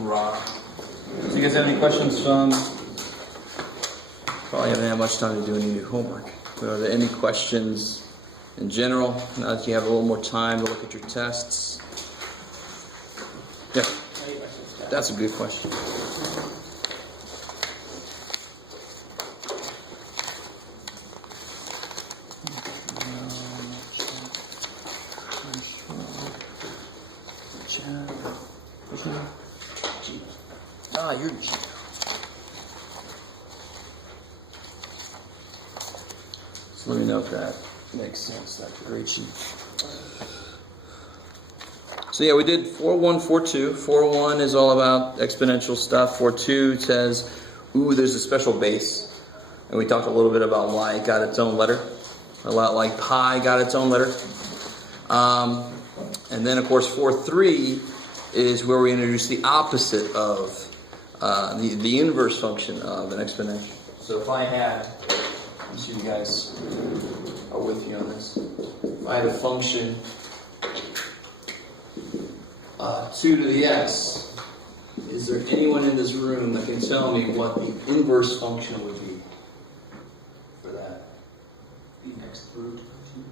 Rah. So you guys have any questions from? Probably haven't had much time to do any new homework. But are there any questions in general? Now that you have a little more time to look at your tests. Yeah, that's a good question. Ah, you're G. So let me know if that makes sense. That's a great sheet. So yeah, we did 4-1, 4-2. 4-1 is all about exponential stuff. 4-2 says, ooh, there's a special base. And we talked a little bit about why it got its own letter. A lot like pi got its own letter. And then, of course, 4-3 is where we introduce the opposite of the inverse function of an exponential. So if I had, I'm sure you guys are with me on this. If I had a function 2 to the x, is there anyone in this room that can tell me what the inverse function would be for that? The x root 2.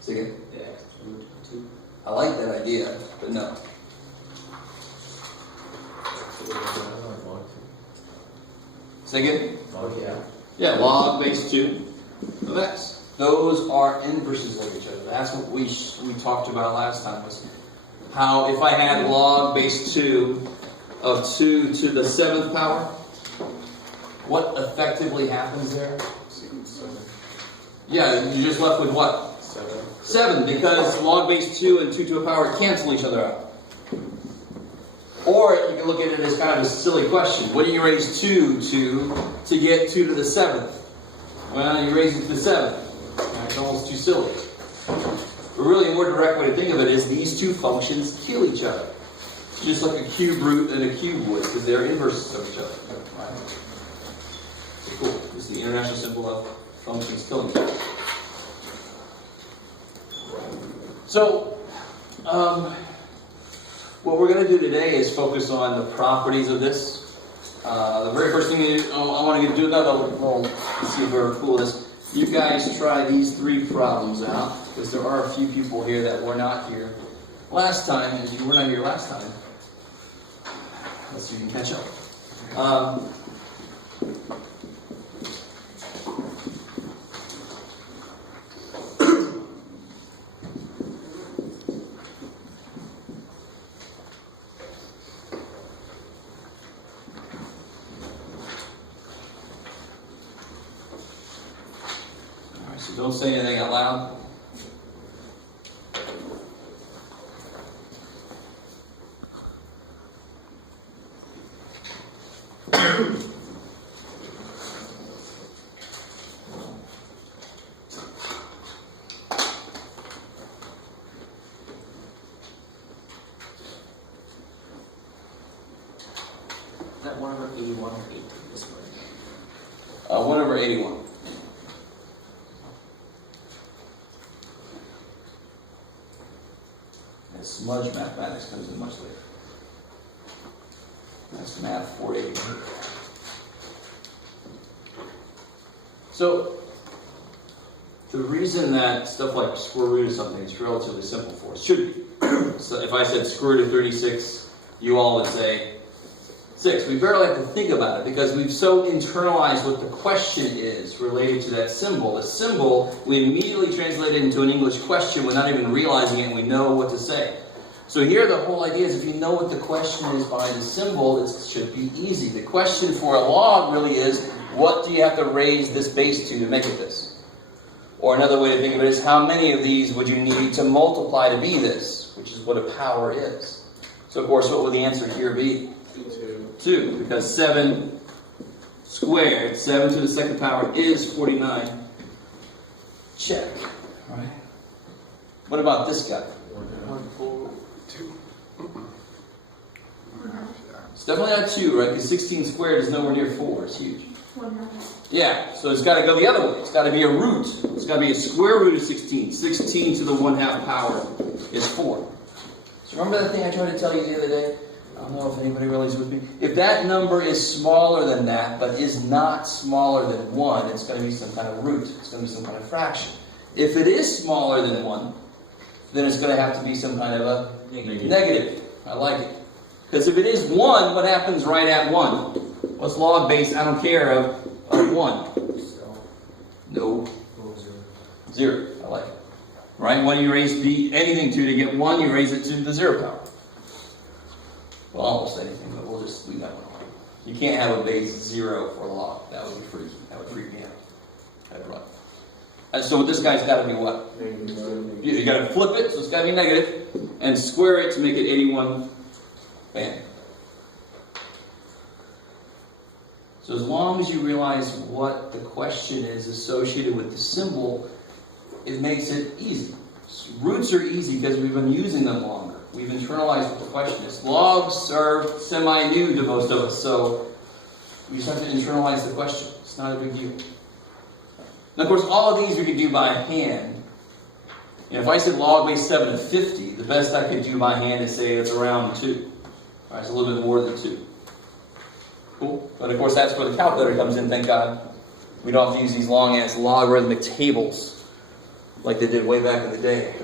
Say again? The x root 2. I like that idea, but no. Say again? Oh, yeah. Yeah, log base 2 of x. Those are inverses of each other. That's what we talked about last time, was how if I had log base 2 of 2 to the 7th power, what effectively happens there? 7. Yeah, you're just left with what? 7. 7, because log base 2 and 2 to a power cancel each other out. Or you can look at it as kind of a silly question. What do you raise 2 to get 2 to the 7th? Well, you raise it to the 7th. It's almost too silly. But really, a more direct way to think of it is these two functions kill each other. Just like a cube root and a cube would, because they're inverses of each other. Right? So cool. This is the international symbol of functions killing each other. So, what we're going to do today is focus on the properties of this. The very first thing I want to do another little, see if we're cool with this. You guys try these 3 problems out, because there are a few people here that were not here last time, and you were not here last time. Let's see if you can catch up. So don't say anything out loud. Is that 1 over 81 or 80 this way? 1 over 81. Smudge mathematics comes in much later. That's math 480. So, the reason that stuff like square root of something is relatively simple for us, should be. So if I said square root of 36, you all would say 6. We barely have to think about it because we've so internalized what the question is related to that symbol. The symbol, we immediately translate it into an English question without even realizing it, and we know what to say. So here the whole idea is if you know what the question is by the symbol, it should be easy. The question for a log really is, what do you have to raise this base to make it this? Or another way to think of it is, how many of these would you need to multiply to be this? Which is what a power is. So of course, what would the answer here be? 2, because 7 squared, 7 to the 2nd power is 49. Check. Right? What about this guy? 1, 4, 2. It's definitely not 2, right? Because 16 squared is nowhere near 4. It's huge. 1/2. Yeah, so it's got to go the other way. It's got to be a root. It's got to be a square root of 16. 16 to the 1/2 power is 4. So remember that thing I tried to tell you the other day? I don't know if anybody really is with me. If that number is smaller than that, but is not smaller than 1, it's going to be some kind of root. It's going to be some kind of fraction. If it is smaller than 1, then it's going to have to be some kind of a negative. I like it. Because if it is 1, what happens right at 1? What's log base, I don't care, of 1? No. 0. I like it. Right? When you raise anything to get 1, you raise it to the 0 power. Well, almost anything, but we'll just leave that one alone. You can't have a base 0 for log. That would be freaky. That would freak me out. That'd run. And so this guy's got to be what? You got to flip it, so it's got to be negative, and square it to make it 81. Bam. So as long as you realize what the question is associated with the symbol, it makes it easy. Roots are easy because we've been using them longer. We've internalized what the question is. Logs are semi-new to most of us, so we just have to internalize the question. It's not a big deal. Now, of course, all of these we could do by hand. If I said log base 7 of 50, the best I could do by hand is say it's around 2. All right, it's a little bit more than 2. Cool. But of course, that's where the calculator comes in, thank God. We don't have to use these long-ass logarithmic tables like they did way back in the day.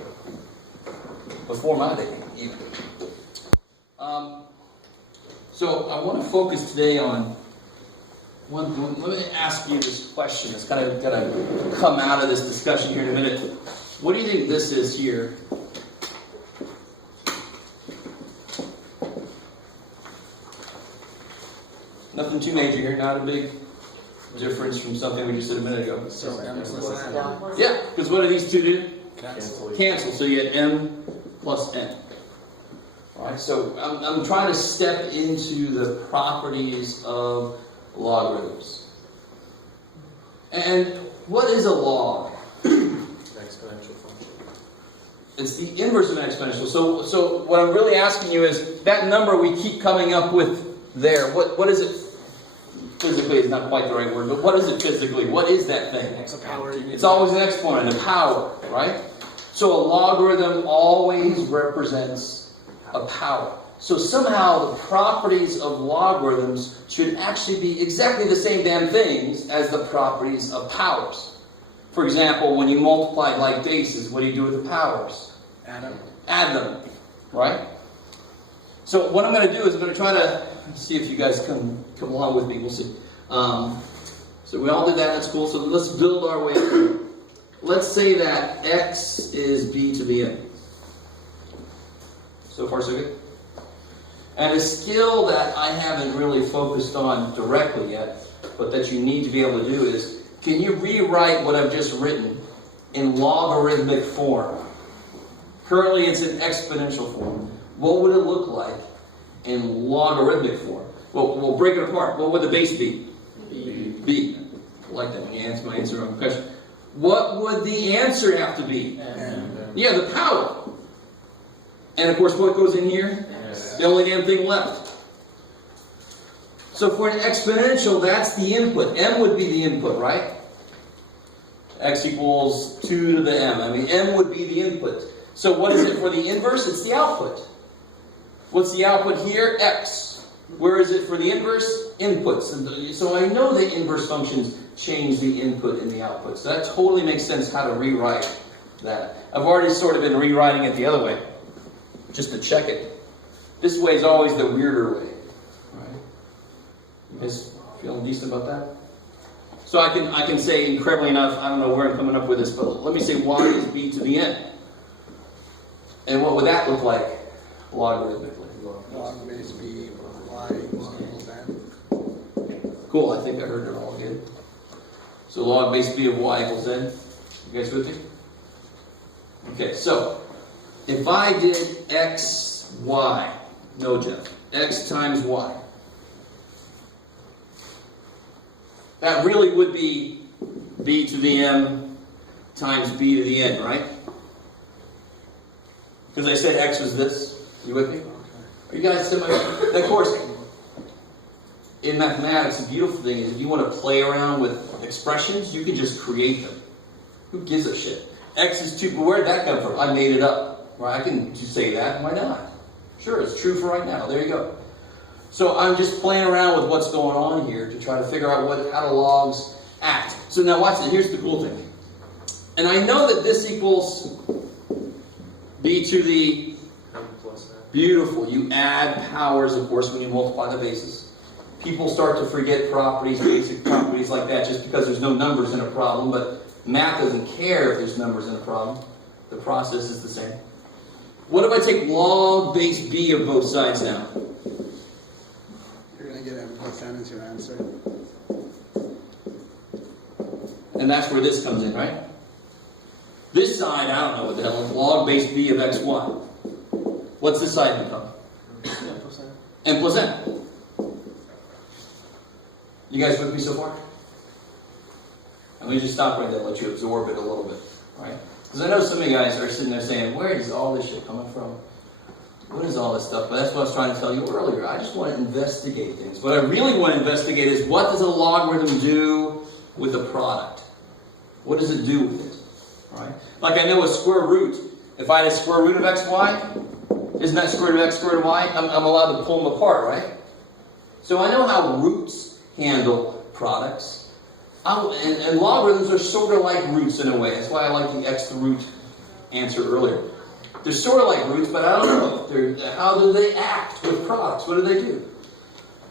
Before my day, even. So I want to focus today on one. Let me ask you this question. It's kind of going to come out of this discussion here in a minute. What do you think this is here? Nothing too major here. Not a big difference from something we just did a minute ago. So M plus N. Yeah, because what do these two do? Cancel. Cancel. So you get M plus N. Alright, so I'm trying to step into the properties of logarithms. And what is a log? Exponential function. It's the inverse of an exponential. So what I'm really asking you is, that number we keep coming up with there, what is it? Physically is not quite the right word, but what is it physically? What is that thing? It's a power. It's always an exponent, a power, right? So a logarithm always represents a power. So somehow the properties of logarithms should actually be exactly the same damn things as the properties of powers. For example, when you multiply like bases, what do you do with the powers? Add them, right? So what I'm going to do is I'm going to try to see if you guys come along with me. We'll see. So we all did that. That's cool. So let's build our way up. Let's say that x is b to the n. So far, so good? And a skill that I haven't really focused on directly yet, but that you need to be able to do is, can you rewrite what I've just written in logarithmic form? Currently it's in exponential form. What would it look like in logarithmic form? Well, we'll break it apart. What would the base be? B. I like that when you answer my answer on the question. What would the answer have to be? Yeah, the power. And of course, what goes in here? The only damn thing left. So for an exponential, that's the input. M would be the input, right? X equals 2 to the m. I mean, m would be the input. So what is it for the inverse? It's the output. What's the output here? X. Where is it for the inverse? Inputs. And so I know that inverse functions change the input and the output. So that totally makes sense how to rewrite that. I've already sort of been rewriting it the other way, just to check it. This way is always the weirder way. Right? You guys feeling decent about that? So I can say, incredibly enough, I don't know where I'm coming up with this, but let me say y is b to the n. And what would that look like logarithmically? Log base b y equals n. Cool, I think I heard it all good. So log base b of y equals n. You guys with me? Okay, so if I did x, y, no Jeff, x times y, that really would be b to the m times b to the n, right? Because I said x was this. You with me? Are you guys similar? Of course, in mathematics, the beautiful thing is if you want to play around with expressions, you can just create them. Who gives a shit? X is 2, but where did that come from? I made it up. Right? I can just say that. Why not? Sure, it's true for right now. There you go. So I'm just playing around with what's going on here to try to figure out how do logs act. So now watch it. Here's the cool thing. And I know that this equals b to the M plus N. beautiful. You add powers, of course, when you multiply the bases. People start to forget properties, basic properties like that, just because there's no numbers in a problem. But math doesn't care if there's numbers in a problem. The process is the same. What if I take log base b of both sides now? You're going to get M plus N as your answer. And that's where this comes in, right? This side, I don't know what the hell, is log base b of xy. What's this side become? M plus N. N plus n. You guys with me so far? I'm going to just stop right there and let you absorb it a little bit, right? Because I know some of you guys are sitting there saying, where is all this shit coming from? What is all this stuff? But that's what I was trying to tell you earlier. I just want to investigate things. What I really want to investigate is, what does a logarithm do with a product? What does it do with it? Right? Like I know a square root. If I had a square root of xy, isn't that square root of x squared y? I'm allowed to pull them apart, right? So I know how roots handle products. And logarithms are sort of like roots in a way. That's why I like the x to the root answer earlier. They're sort of like roots, but I don't know. How do they act with products? What do they do?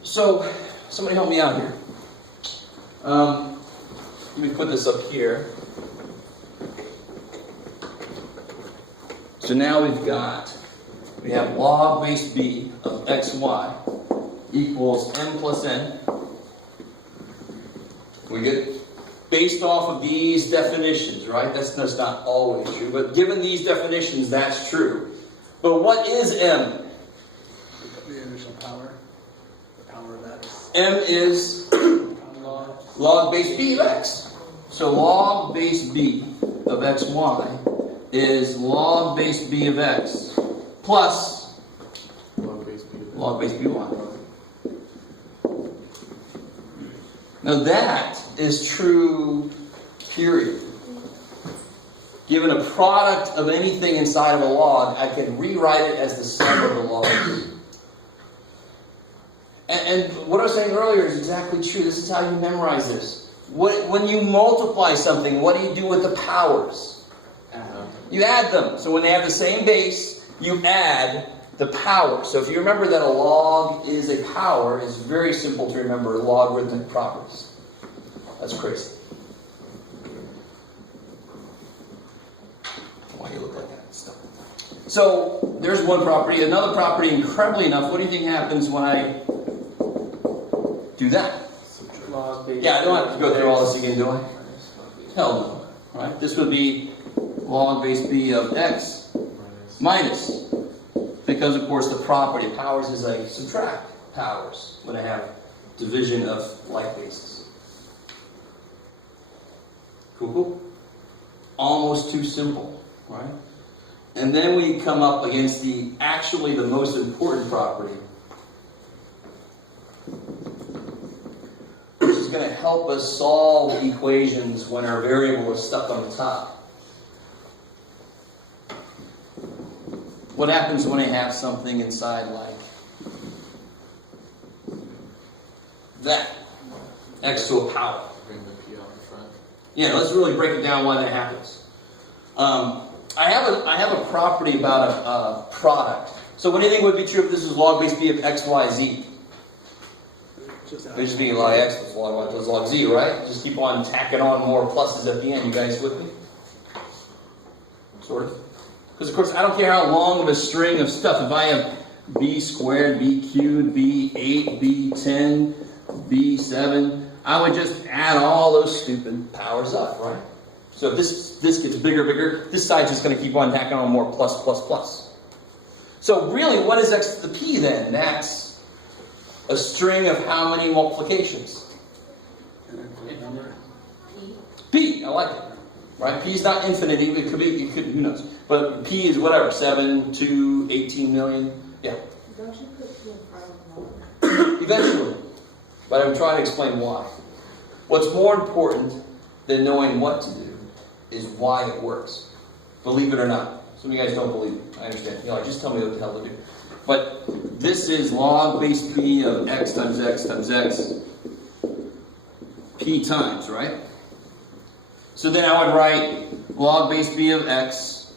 So, somebody help me out here. Let me put this up here. So now we have log base b of xy equals m plus n. We get based off of these definitions, right? That's not always true, but given these definitions, that's true. But what is m? The initial power. The power of x. M is log base b of x. So log base b of xy is log base b of x plus Log base B of N. log base by. Now that is true, period. Given a product of anything inside of a log, I can rewrite it as the sum of the logs. And what I was saying earlier is exactly true. This is how you memorize this. When you multiply something, what do you do with the powers? You add them. So when they have the same base, you add the power. So if you remember that a log is a power, it's very simple to remember logarithmic properties. That's crazy. Why do you look like that? Stuff. So there's one property. Another property, incredibly enough, what do you think happens when I do that? Log base Yeah, I don't have to go through all this X again, do I? Hell no. Right? This would be log base b of x minus. Because, of course, the property of powers is I subtract powers when I have division of like bases. Cool? Almost too simple, right? And then we come up against the most important property, which is going to help us solve equations when our variable is stuck on the top. What happens when I have something inside like that? X to a power. Bring the P out in front. Yeah, let's really break it down why that happens. I have a property about a product. So what do you think would be true if this is log base b of x, y, z? It'd just be log x plus log y plus log z, right? Just keep on tacking on more pluses at the end. You guys with me? Sort of. Because, of course, I don't care how long of a string of stuff. If I have b squared, b cubed, b8, b10, b7, I would just add all those stupid powers up, right? So if this gets bigger, this side's just going to keep on tacking on more plus, plus, plus. So really, what is x to the p then? That's a string of how many multiplications? P, I like it. Right? P is not infinite. It could be, who knows? But P is whatever, 7, 2, 18 million. Yeah. Don't you put P in front of 1? Eventually. But I'm trying to explain why. What's more important than knowing what to do is why it works. Believe it or not. Some of you guys don't believe it. I understand. You're like, just tell me what the hell to do. But this is log base b of x times x times x, p times, right? So then I would write log base b of x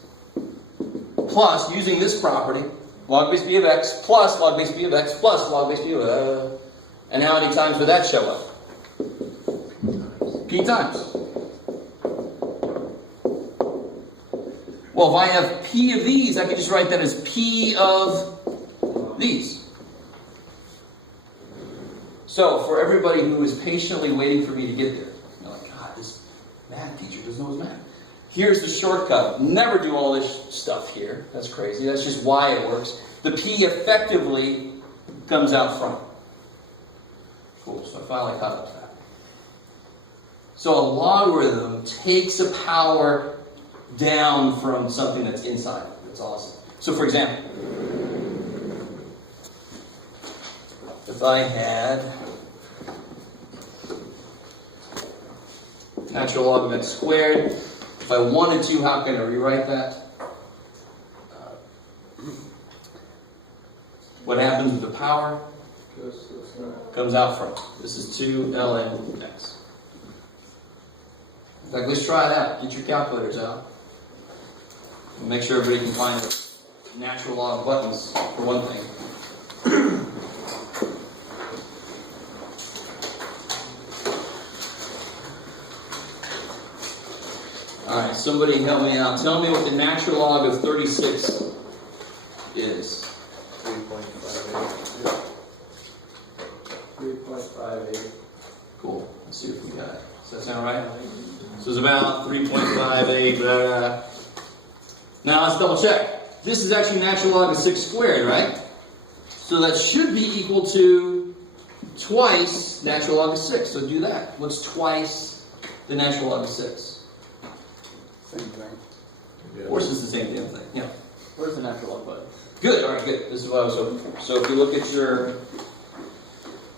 plus, using this property, log base b of x plus log base b of x plus log base b of and how many times would that show up? P times. Well, if I have p of these, I can just write that as p of these. So, for everybody who is patiently waiting for me to get there, you're like, God, this math teacher doesn't know his math. Here's the shortcut. Never do all this stuff here. That's crazy. That's just why it works. The p effectively comes out front. Cool, so I finally caught up to that. So a logarithm takes a power down from something that's inside. That's awesome. So for example, if I had natural log of x squared, if I wanted to, how can I rewrite that? What happens with the power? Comes out front. This is 2 ln x. In fact, let's try it out. Get your calculators out. And make sure everybody can find the natural log buttons, for one thing. Alright, somebody help me out. Tell me what the natural log of 36 is. 3.58. 3.58. Cool. Let's see if we got it. Does that sound right? So it's about 3.58. Now let's double check. This is actually natural log of 6 squared, right? So that should be equal to twice natural log of 6. So do that. What's twice the natural log of 6? Same thing. Of course it's the same damn thing. Yeah. Where's the natural log button? Good. All right, good. This is what I was hoping for. So if you look at your...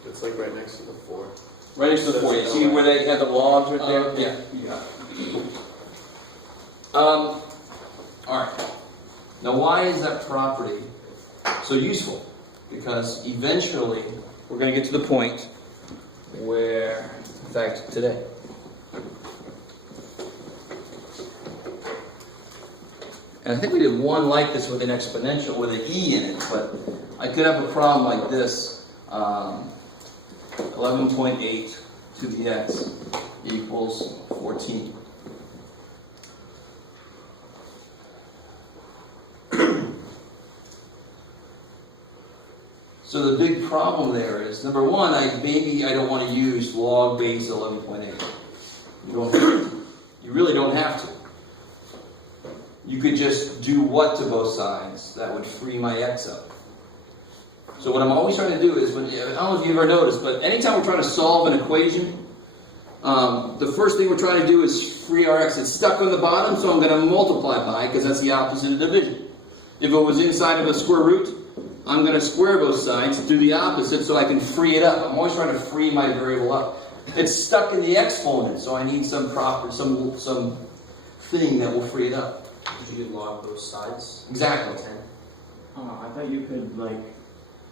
It's like right next to the 4. Right next to the 40. See where they have the logs right there? Yeah. You got it. Alright. Now why is that property so useful? Because eventually we're going to get to the point where, in fact, today. And I think we did one like this with an exponential, with an e in it, but I could have a problem like this. 11.8 to the x equals 14. So the big problem there is, number one, maybe I don't want to use log base 11.8. You don't have to. You really don't have to. You could just do what to both sides that would free my x up. So what I'm always trying to do is, I don't know if you've ever noticed, but anytime we're trying to solve an equation, the first thing we're trying to do is free our x. It's stuck on the bottom, so I'm going to multiply by, because that's the opposite of division. If it was inside of a square root, I'm going to square both sides, do the opposite, so I can free it up. I'm always trying to free my variable up. It's stuck in the exponent, so I need some thing that will free it up. Did you log both sides? Exactly. 10? I thought you could, like,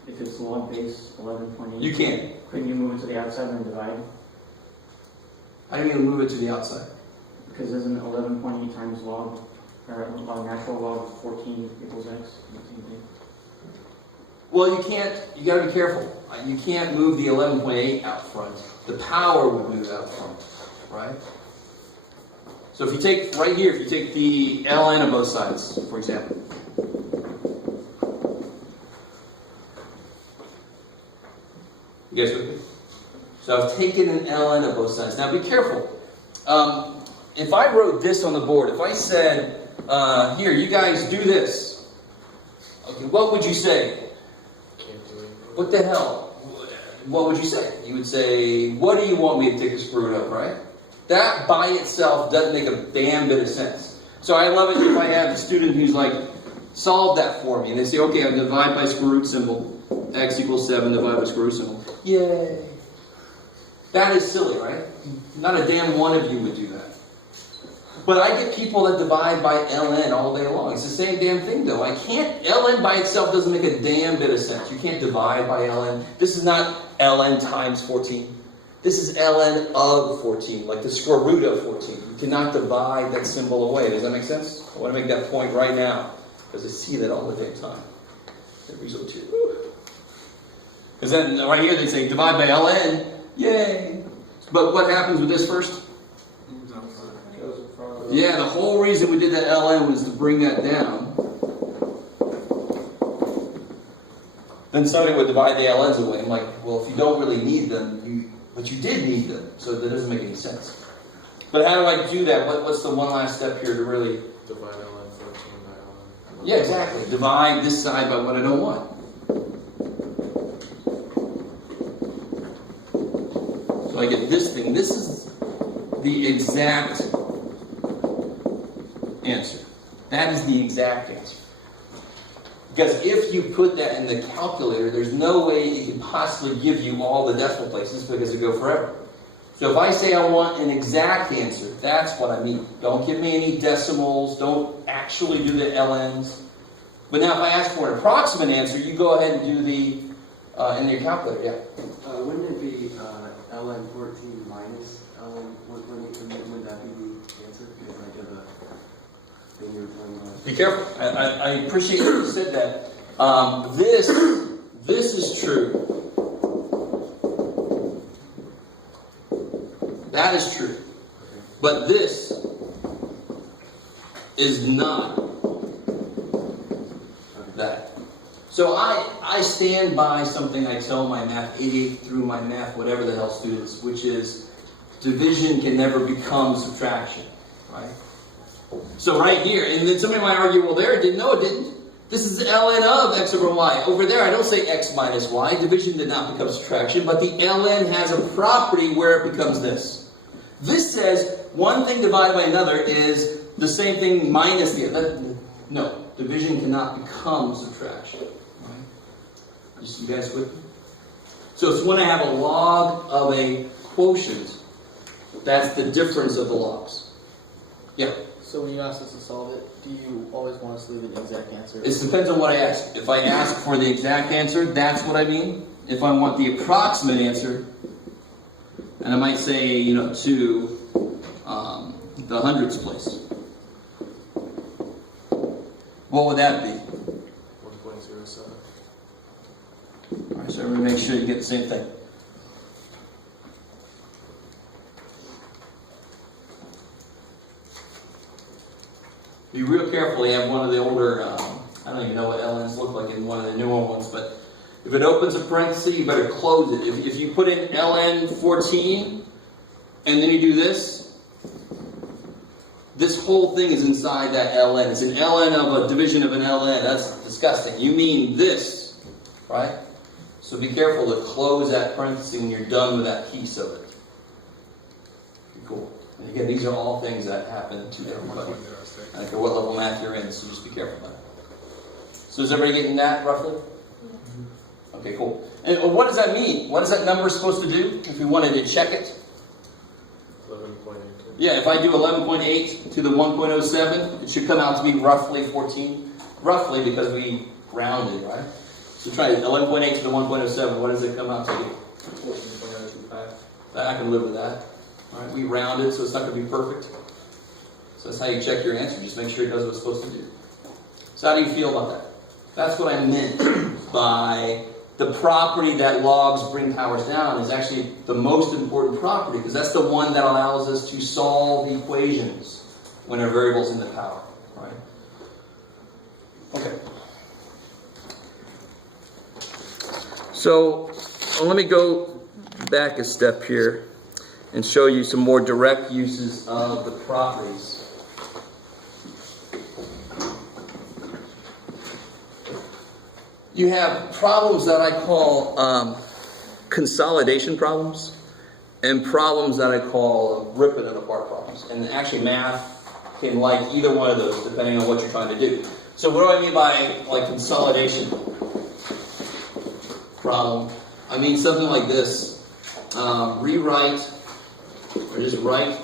if it's log base 11.8. You can. Couldn't you move it to the outside and divide? How do you mean move it to the outside? Because isn't 11.8 times log, or natural log of 14 equals x? Same thing. Well, you can't, you got to be careful. You can't move the 11.8 out front. The power would move out front, right? So if you take, right here, if you take the ln of both sides, for example. You guys with me? So I've taken an ln of both sides. Now be careful. If I wrote this on the board, if I said, here, you guys do this. Okay, what would you say? What the hell? What would you say? You would say, what do you want me to take to screw it up, right? That by itself doesn't make a damn bit of sense. So I love it if I have a student who's like, solve that for me. And they say, okay, I'll divide by square root symbol. X equals 7 divided by square root symbol. Yay. That is silly, right? Not a damn one of you would do that. But I get people that divide by ln all day long. It's the same damn thing though. I can't, ln by itself doesn't make a damn bit of sense. You can't divide by ln. This is not ln times 14. This is ln of 14, like the square root of 14. You cannot divide that symbol away. Does that make sense? I want to make that point right now, because I see that all the damn time. Result 2. Because then right here they say divide by ln, yay. But what happens with this first? Yeah, the whole reason we did that ln was to bring that down. Then somebody would divide the ln's away. I'm like, well, if you don't really need them, but you did need them, so that doesn't make any sense. But how do I do that? What's the one last step here to really... Divide ln 14 by ln. Yeah, exactly. Divide this side by what I don't want. So I get this thing. This is the exact answer. That is the exact answer. Because if you put that in the calculator, there's no way it can possibly give you all the decimal places because it go forever. So if I say I want an exact answer, that's what I mean. Don't give me any decimals. Don't actually do the ln's. But now if I ask for an approximate answer, you go ahead and do the in your calculator. Yeah. Wouldn't it be ln 14 minus ln? Would that be the answer? Because I get the thing you were talking about. Be careful. I appreciate that you said that. This is true. That is true. But this is not that. So I stand by something I tell my math 88 through my math whatever the hell students, which is division can never become subtraction, right? So right here, and then somebody might argue, well there it didn't. No, it didn't. This is ln of x over y. Over there I don't say x minus y. Division did not become subtraction, but the ln has a property where it becomes this. This says one thing divided by another is the same thing minus the other. No, division cannot become subtraction. Right? You guys with me? So it's when I have a log of a quotient, that's the difference of the logs. Yeah. So when you ask us to solve it, do you always want us to leave an exact answer? It depends on what I ask. If I ask for the exact answer, that's what I mean. If I want the approximate answer, and I might say, to the hundreds place. What would that be? 1.07. All right, so everybody make sure you get the same thing. Be real careful. You have one of the older, I don't even know what LNs look like in one of the newer ones, but if it opens a parenthesis, you better close it. If you put in ln 14, and then you do this whole thing is inside that ln. It's an ln of a division of an ln. That's disgusting. You mean this, right? So be careful to close that parenthesis when you're done with that piece of it. Be cool. And again, these are all things that happen to everybody. I don't care what level of math you're in, so just be careful about it. So is everybody getting that roughly? Okay, cool. And what does that mean? What is that number supposed to do if we wanted to check it? 11.82. Yeah, if I do 11.8 to the 1.07, it should come out to be roughly 14. Roughly, because we rounded, right? So try 11.8 to the 1.07. What does it come out to be? 14.025. I can live with that. All right, we rounded, so it's not going to be perfect. So that's how you check your answer. Just make sure it does what it's supposed to do. So how do you feel about that? That's what I meant by the property that logs bring powers down is actually the most important property because that's the one that allows us to solve equations when a variable's in the power, right? Okay. So let me go back a step here and show you some more direct uses of the properties. You have problems that I call consolidation problems and problems that I call ripping it apart problems. And actually math can like either one of those depending on what you're trying to do. So what do I mean by like consolidation problem? I mean something like this. Rewrite or just write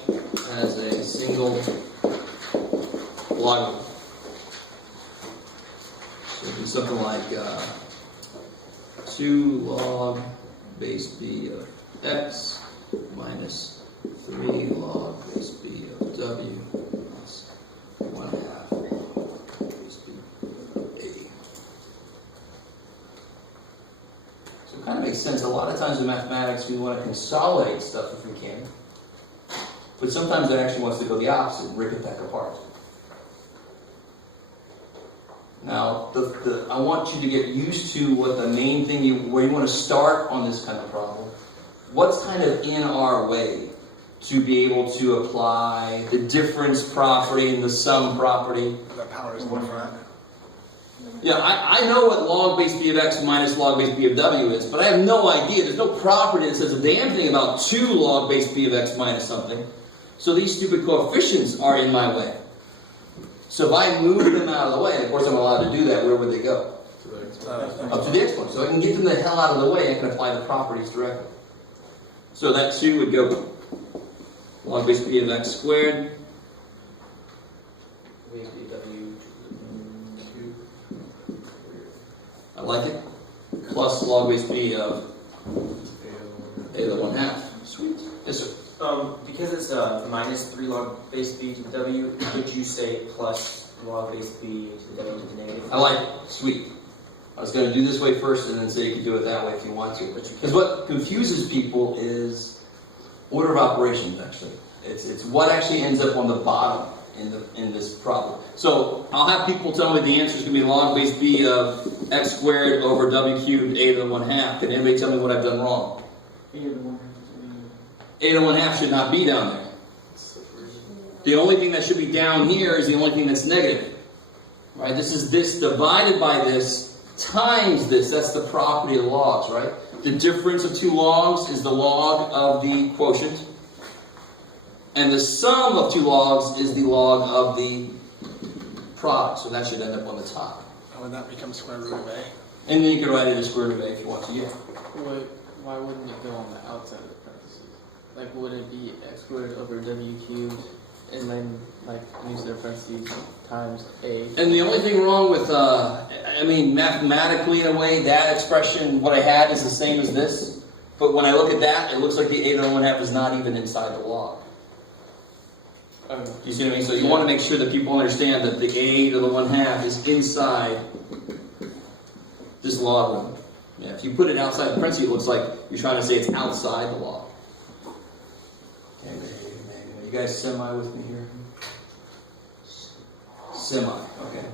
as a single logarithm. So it'd be something like 2 log base b of x minus 3 log base b of w plus 1/2 log base b of a. So it kind of makes sense. A lot of times in mathematics we want to consolidate stuff if we can. But sometimes it actually wants to go the opposite and rip it back apart. Now, I want you to get used to what the main thing where you want to start on this kind of problem. What's kind of in our way to be able to apply the difference property and the sum property? The power is different. Yeah, I know what log base b of x minus log base b of w is, but I have no idea. There's no property that says a damn thing about 2 log base b of x minus something. So these stupid coefficients are in my way. So if I move them out of the way, and of course I'm allowed to do that, where would they go? Up to the exponent. So I can get them the hell out of the way, I can apply the properties directly. So that 2 would go log base b of x squared. Base b w. I like it. Plus log base b of a to the 1/2. Sweet. Yes, sir. Because it's minus 3 log base b to the w, would you say plus log base b to the w to the negative? I like it. Sweet. I was going to do this way first and then say you can do it that way if you want to. Because what confuses people is order of operations, actually. It's what actually ends up on the bottom in this problem. So I'll have people tell me the answer is going to be log base b of x squared over w cubed a to the 1/2. Can anybody tell me what I've done wrong? A to the 1/2. A to 1/2 should not be down there. The only thing that should be down here is the only thing that's negative. Right? This is this divided by this times this. That's the property of logs, right? The difference of 2 logs is the log of the quotient. And the sum of 2 logs is the log of the product. So that should end up on the top. And when that becomes square root of a. And then you can write it as square root of a if you want to, yeah. Why wouldn't it go on the outside of the parentheses? Like, would it be x squared over w cubed, and then, like, use their parentheses times a? And the only thing wrong with, mathematically in a way, that expression, what I had is the same as this. But when I look at that, it looks like the a to the 1/2 is not even inside the log. Okay. Do you see what I mean? So you want to make sure that people understand that the a to the 1/2 is inside this logarithm. Yeah, if you put it outside the parentheses, it looks like you're trying to say it's outside the log. Okay, you guys semi with me here? Semi, okay.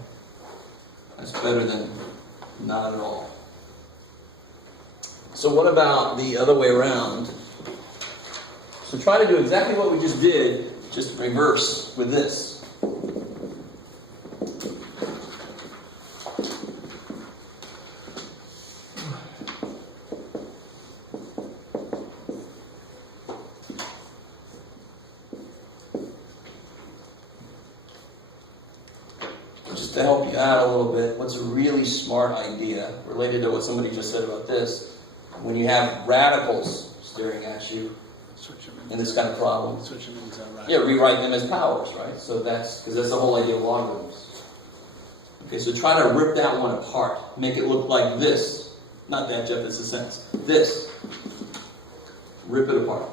That's better than not at all. So what about the other way around? So try to do exactly what we just did, just reverse with this. Just to help you out a little bit, what's a really smart idea related to what somebody just said about this? When you have radicals staring at you Switch them in this kind of problem, Switch them into right. yeah, rewrite them as powers, right? So that's the whole idea of logarithms. Okay, so try to rip that one apart. Make it look like this. Not that, Jeff, it's a sentence. This. Rip it apart.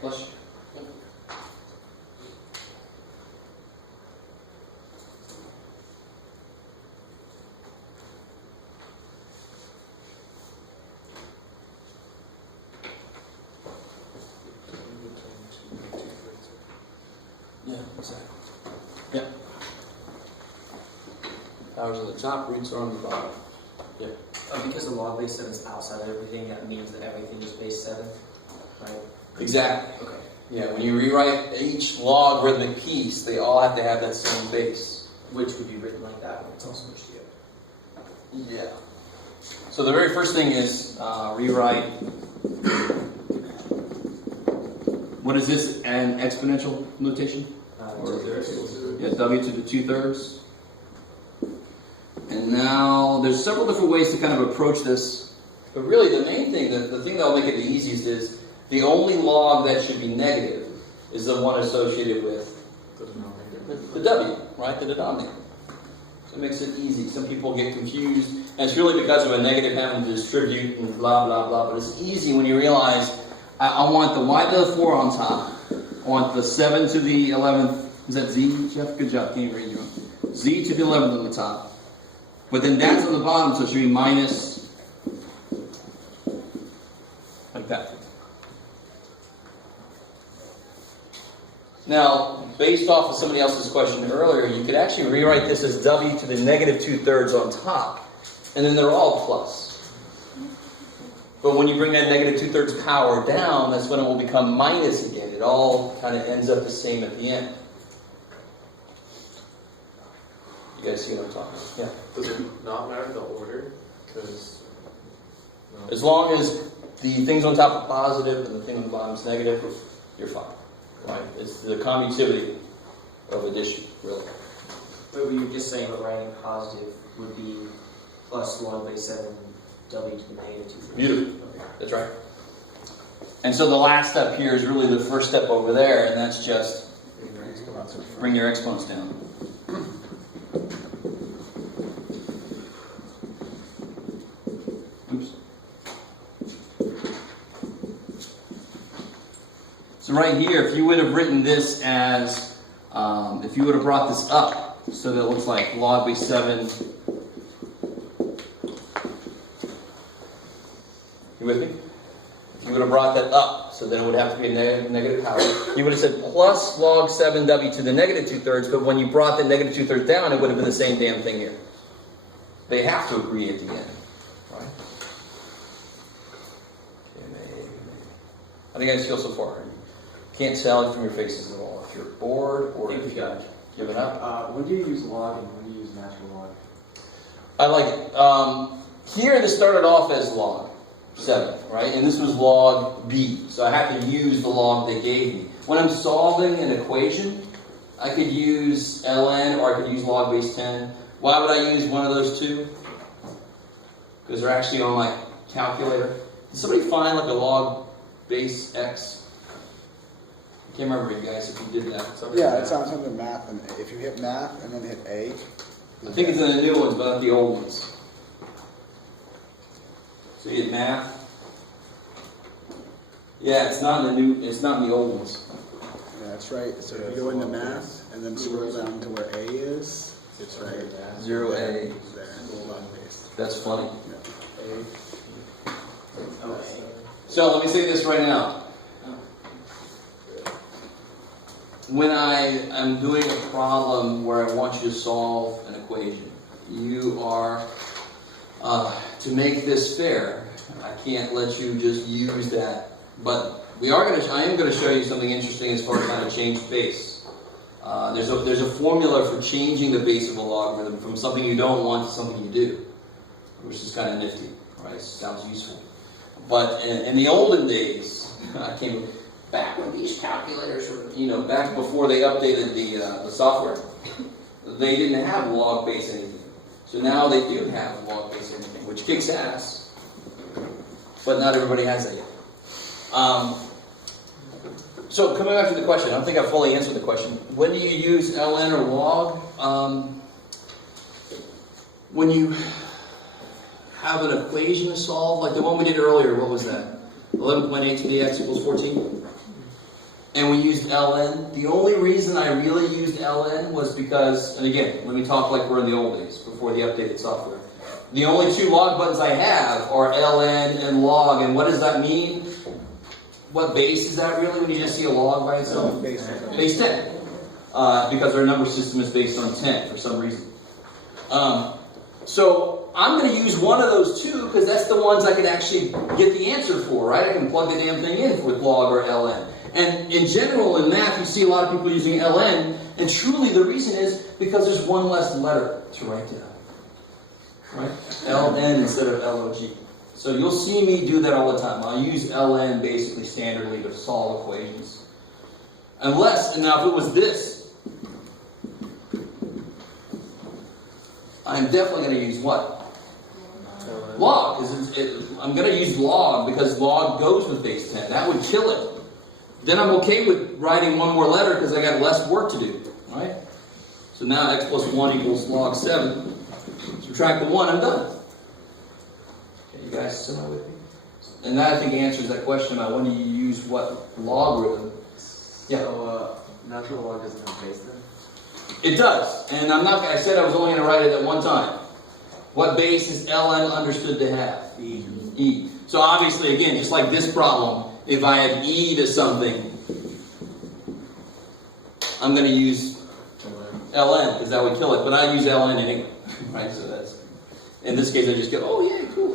Bless you. Powers are on the top, roots are on the bottom. Because the log base 7 is outside of everything, that means that everything is base 7, right? Exactly. Okay. Yeah, when you rewrite each logarithmic piece, they all have to have that same base. Which would be written like that when it's all switched together. Yeah. So the very first thing is rewrite. What is this? An exponential notation? Or is there? Yeah, w to the 2/3. And now there's several different ways to kind of approach this, but really the main thing, the thing that will make it the easiest is the only log that should be negative is the one associated with the w, right? The denominator. So it makes it easy. Some people get confused, and it's really because of a negative having to distribute and blah blah blah. But it's easy when you realize I want the y to the 4 on top. I want the 7 to the 11th. Is that z, Jeff? Good job. Can you read your own? Z to the 11th on the top. But then that's on the bottom, so it should be minus like that. Now, based off of somebody else's question earlier, you could actually rewrite this as w to the negative 2/3 on top, and then they're all plus. But when you bring that negative 2/3 power down, that's when it will become minus again. It all kind of ends up the same at the end. You guys see what I'm talking about? Yeah. Does it not matter the order? Because As long as the things on top are positive and the thing on the bottom is negative, you're fine. Right? It's the commutativity of addition, really. But you were just saying that writing positive would be plus log base 7 w to the negative 2/3. Beautiful. That's right. And so the last step here is really the first step over there, and that's just bring your exponents down. Oops. So right here, if you would have written this as, if you would have brought this up, so that it looks like log base 7. You with me? You would have brought that up, so then it would have to be a negative power. You would have said plus log 7w to the negative 2/3, but when you brought the negative 2/3 down, it would have been the same damn thing here. They have to agree at the end, right? How do you guys feel so far? You can't tell it from your faces at all. If you're bored or if you give it up. When do you use log and when do you use natural log? I like it. Here, this started off as log 7, right? And this was log b. So I have to use the log they gave me. When I'm solving an equation, I could use ln or I could use log base 10. Why would I use one of those two? Because they're actually on my calculator. Did somebody find like a log base x? I can't remember, you guys, if you did that. Yeah, it's on under math, and if you hit math and then hit A. I think it's in the new ones, but not the old ones. So you hit math. Yeah, it's not in the new. It's not in the old ones. Yeah, that's right. So if you go into math and then scroll down to where A is, it's right. 0A. There, log base. That's funny. Yeah. So let me say this right now. When I am doing a problem where I want you to solve an equation, you are, to make this fair, I can't let you just use that. But I am going to show you something interesting as far as how to change base. There's a formula for changing the base of a logarithm from something you don't want to something you do, which is kind of nifty, right? Sounds useful. But in the olden days, I came back when these calculators were, back before they updated the software, they didn't have log base anything. So now they do have log base anything, which kicks ass. But not everybody has that yet. So coming back to the question, I don't think I fully answered the question. When do you use ln or log? When you have an equation to solve, like the one we did earlier, what was that? 11.8 to the x equals 14? And we used ln. The only reason I really used ln was because, and again, let me talk like we're in the old days, before the updated software. The only two log buttons I have are ln and log, and what does that mean? What base is that really when you just see a log by itself? Base 10. Base 10. Because our number system is based on 10 for some reason. So I'm going to use one of those two because that's the ones I can actually get the answer for, right? I can plug the damn thing in with log or ln. And in general, in math, you see a lot of people using ln, and truly the reason is because there's one less letter to write down. Right? ln instead of log. So you'll see me do that all the time. I'll use ln basically standardly to solve equations. Unless, and now if it was this, I'm definitely going to use what? Log. I'm going to use log because log goes with base 10. That would kill it. Then I'm okay with writing one more letter because I got less work to do. Right? So now x plus 1 equals log 7. Subtract the 1, I'm done. Okay, you guys still with me? And that, I think, answers that question about when do you use what logarithm. Yeah. So, natural log doesn't have base then? It does. And I said I was only going to write it at one time. What base is ln understood to have? E. E. So obviously, again, just like this problem, if I have e to something, I'm going to use ln because that would kill it. But I use ln anyway. Right? So that's, in this case, I just go, oh yeah, cool.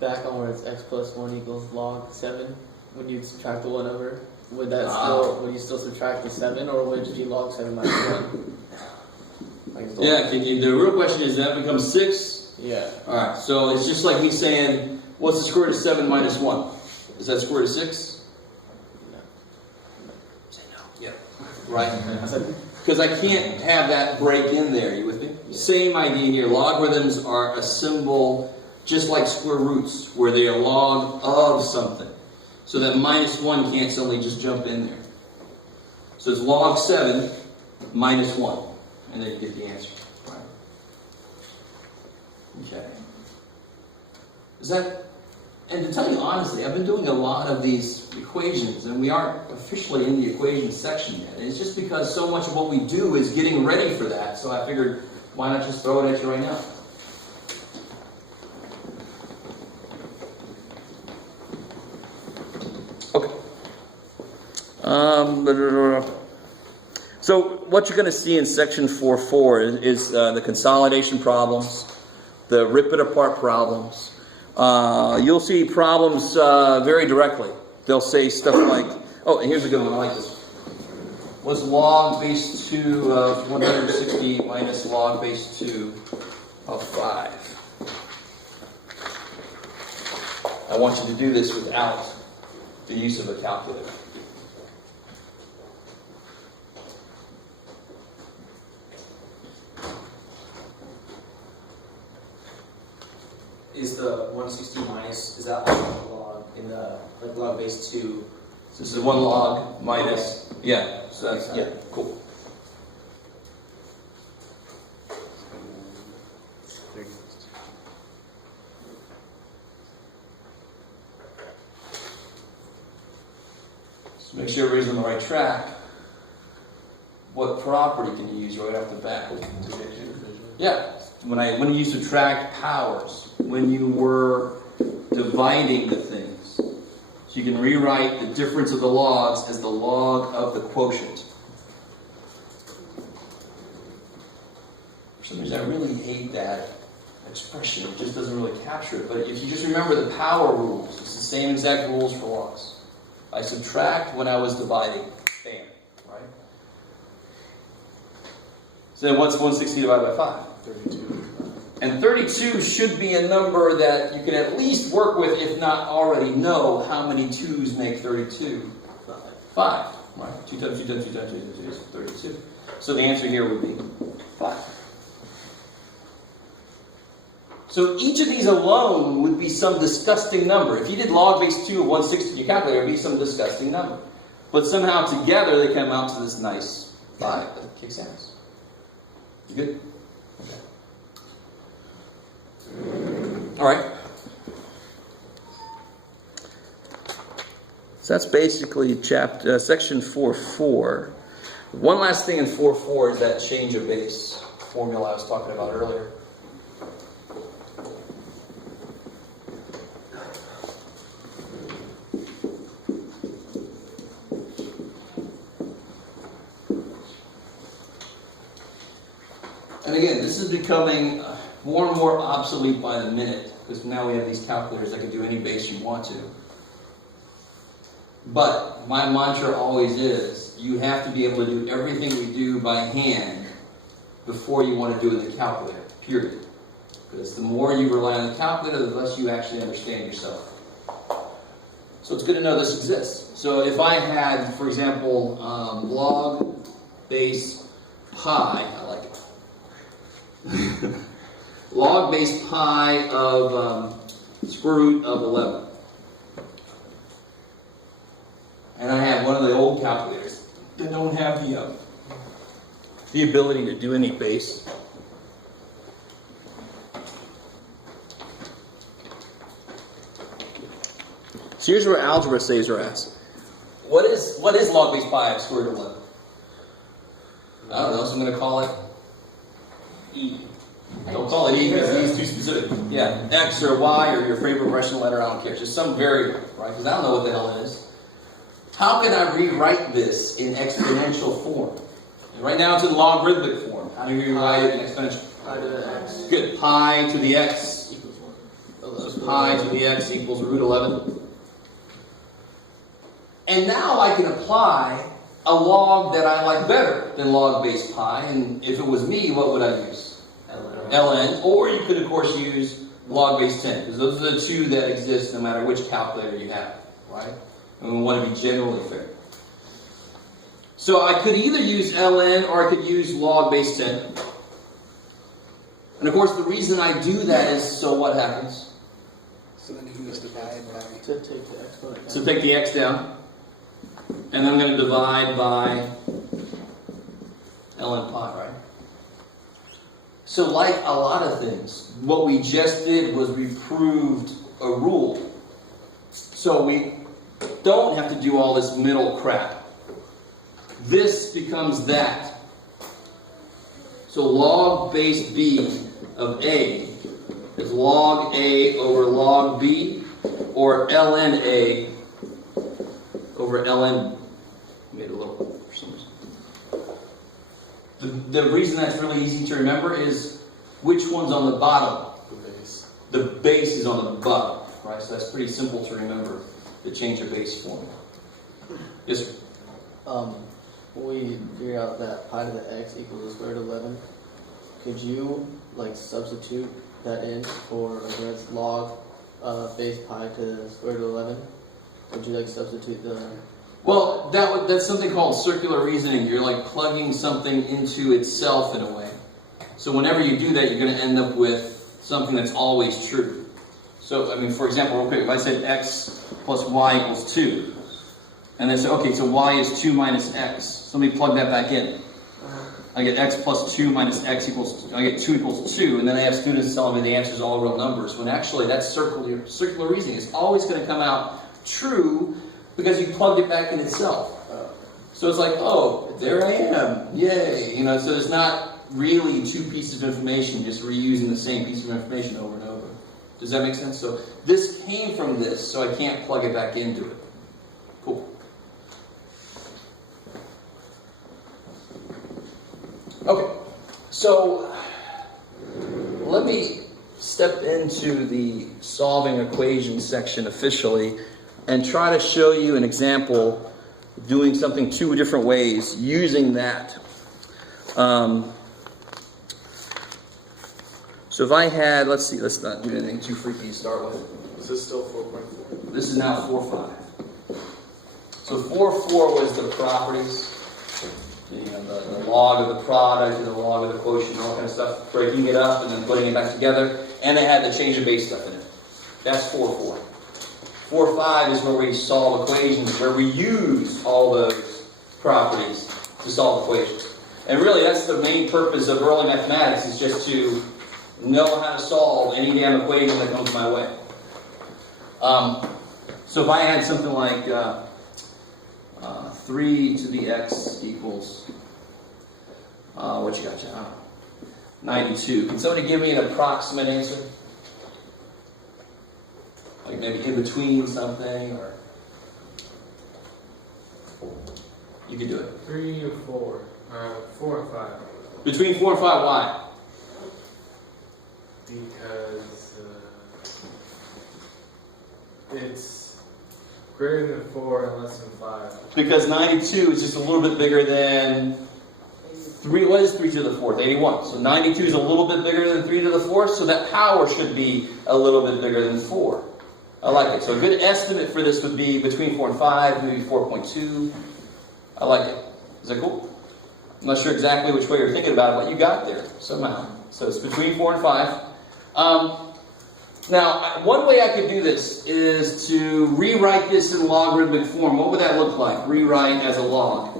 Back on where it's x plus 1 equals log 7, when you subtract the 1 over, would you still subtract the 7, or would it be log 7 minus 1? Yeah, the real question is, that becomes 6? Yeah. Alright, so it's just like me saying, what's the square root of 7 minus 1? Is that square root of 6? No. Say no. Yeah. Right? Because I can't have that break in there. You with me? Same idea here. Logarithms are a symbol just like square roots, where they are log of something. So that minus 1 can't suddenly just jump in there. So it's log 7 minus 1. And then you get the answer. Right? Okay. Is that... And to tell you honestly, I've been doing a lot of these equations, and we aren't officially in the equation section yet. It's just because so much of what we do is getting ready for that, so I figured, why not just throw it at you right now? Okay. So what you're going to see in section 4.4 is the consolidation problems, the rip it apart problems. You'll see problems very directly. They'll say stuff like, oh, and here's a good one, I like this. What's log base 2 of 160 minus log base 2 of 5? I want you to do this without the use of a calculator. Is the 160 minus, is that like log in the, like log base 2? So this is 1 log minus, yeah, so that's, yeah, cool. So make sure everybody's on the right track. What property can you use right off the bat? Yeah, when you subtract powers, when you were dividing the things. So you can rewrite the difference of the logs as the log of the quotient. For some reason, I really hate that expression. It just doesn't really capture it. But if you just remember the power rules, it's the same exact rules for logs. I subtract when I was dividing. Bam. Right? So then what's 160 divided by 5? 32. And 32 should be a number that you can at least work with, if not already know how many 2's make 32. 5. Right? 2 times 2 times 2 times 2 times 2 is 32. So the answer here would be 5. So each of these alone would be some disgusting number. If you did log base 2 of 160 in your calculator, it would be some disgusting number. But somehow together they come out to this nice 5 that kicks ass. You good? Okay. All right. So that's basically section 4.4. One last thing in 4.4 is that change of base formula I was talking about earlier. and again, this is becoming more and more obsolete by the minute, because now we have these calculators that can do any base you want to. But my mantra always is, you have to be able to do everything we do by hand before you want to do it in the calculator, period. Because the more you rely on the calculator, the less you actually understand yourself. So it's good to know this exists. So if I had, for example, log base pi, I like it. Log base pi of square root of 11. And I have one of the old calculators that don't have the ability to do any base. So here's where algebra saves our ass. What is log base pi of square root of 11? I don't know, so I'm going to call it E. Don't call it E because E is too specific. Yeah, X or Y or your favorite Russian letter, I don't care. It's just some variable, right? Because I don't know what the hell it is. How can I rewrite this in exponential form? And right now it's in logarithmic form. How do you rewrite it in exponential? Pi to the x. Good. Pi to the x equals 1. So pi to the x equals root 11. And now I can apply a log that I like better than log base pi. And if it was me, what would I use? ln. Or you could, of course, use log base 10. Because those are the two that exist no matter which calculator you have. Right? And we want to be generally fair. So I could either use ln or I could use log base 10. And of course the reason I do that is, so what happens? So then you can just divide by. To take the exponent. So take the x down. And then I'm going to divide by ln pi, right? So like a lot of things, what we just did was we proved a rule. So we don't have to do all this middle crap. This becomes that. So log base b of a is log a over log b, or ln a over ln. Made a little for some reason. The reason that's really easy to remember is which one's on the bottom. The base. The base is on the bottom, right? So that's pretty simple to remember. The change of base form. Yes, sir. When we figure out that pi to the x equals the square root of 11, could you like substitute that in for like when it's log base pi to the square root of 11? Would you like substitute the? Well, that's something called circular reasoning. You're like plugging something into itself in a way. So whenever you do that, you're going to end up with something that's always true. So, I mean, for example, real quick, if I said x plus y equals 2, and then say, okay, so y is 2 minus x. So let me plug that back in. I get x plus 2 minus x equals, I get 2 equals 2, and then I have students telling me the answer is all real numbers, when actually that's circular reasoning. It's always going to come out true because you plugged it back in itself. So it's like, oh, there I am, yay. You know, so it's not really two pieces of information, just reusing the same piece of information over and over. Does that make sense? So this came from this, so I can't plug it back into it. Cool. Okay, so let me step into the solving equations section officially and try to show you an example doing something two different ways using that. So if I had, let's see, let's not do anything too freaky to start with. Is this still 4.4? This is now 4.5. So 4.4 was the properties, the log of the product, and the log of the quotient, all that kind of stuff, breaking it up and then putting it back together, and it had the change of base stuff in it. That's 4.4. 4.5 is where we solve equations, where we use all those properties to solve equations. And really, that's the main purpose of early mathematics, is just to know how to solve any damn equation that comes my way. So if I had something like 3 to the x equals, what you got, John? 92. Can somebody give me an approximate answer? Like maybe in between something, or you could do it. 3 and 4. 4 and 5. Between 4 and 5, why? Because it's greater than 4 and less than 5. Because 92 is just a little bit bigger than 3. What is 3 to the 4th? 81. So 92 is a little bit bigger than 3 to the 4th, so that power should be a little bit bigger than 4. I like it. So a good estimate for this would be between 4 and 5, maybe 4.2. I like it. Is that cool? I'm not sure exactly which way you're thinking about it, but you got there somehow. So it's between 4 and 5. Now, one way I could do this is to rewrite this in logarithmic form. What would that look like? Rewrite as a log.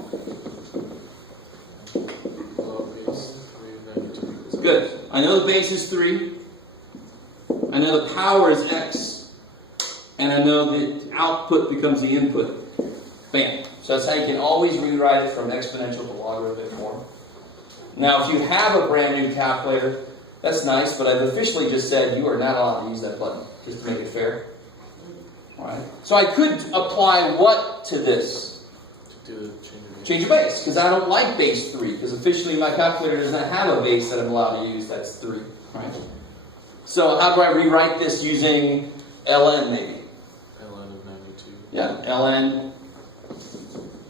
Log base 3 of 92. Good. I know the base is 3. I know the power is x. And I know the output becomes the input. Bam. So that's how you can always rewrite it from exponential to logarithmic form. Now, if you have a brand new calculator, that's nice, but I've officially just said you are not allowed to use that button, just to make it fair. Alright. So I could apply what to this? To do the change of base. Change of base, because I don't like base 3, because officially my calculator does not have a base that I'm allowed to use that's 3. Right? So how do I rewrite this using ln maybe? ln of 92. Yeah, ln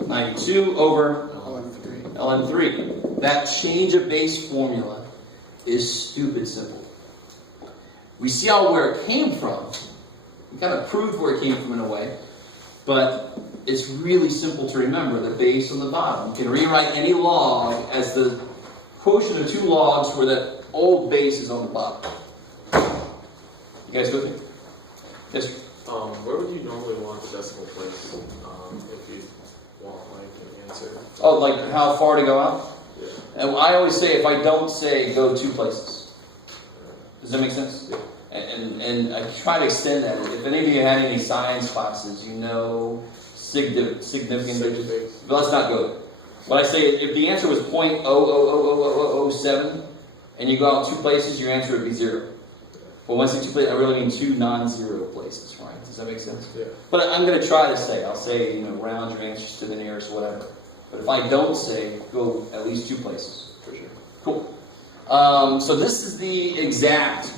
92 over LM3. ln3. That change of base formula is stupid simple. We see all where it came from. We kind of proved where it came from in a way. But it's really simple to remember the base on the bottom. You can rewrite any log as the quotient of 2 logs where that old base is on the bottom. You guys with me? Yes, sir. Where would you normally want the decimal place if you want like an answer? Oh, like how far to go out? Yeah. And I always say, if I don't say, go 2 places. Does that make sense? Yeah. And I try to extend that. If any of you had any science classes, you know significant digits. But let's not go there. What I say is, if the answer was 0.0000007, and you go out 2 places, your answer would be 0. Well, once you 2 places, I really mean 2 non-zero places, right? Does that make sense? Yeah. But I'm going to try to say, I'll say, round your answers to the nearest whatever. But if I don't say, go at least 2 places. For sure. Cool. So this is the exact.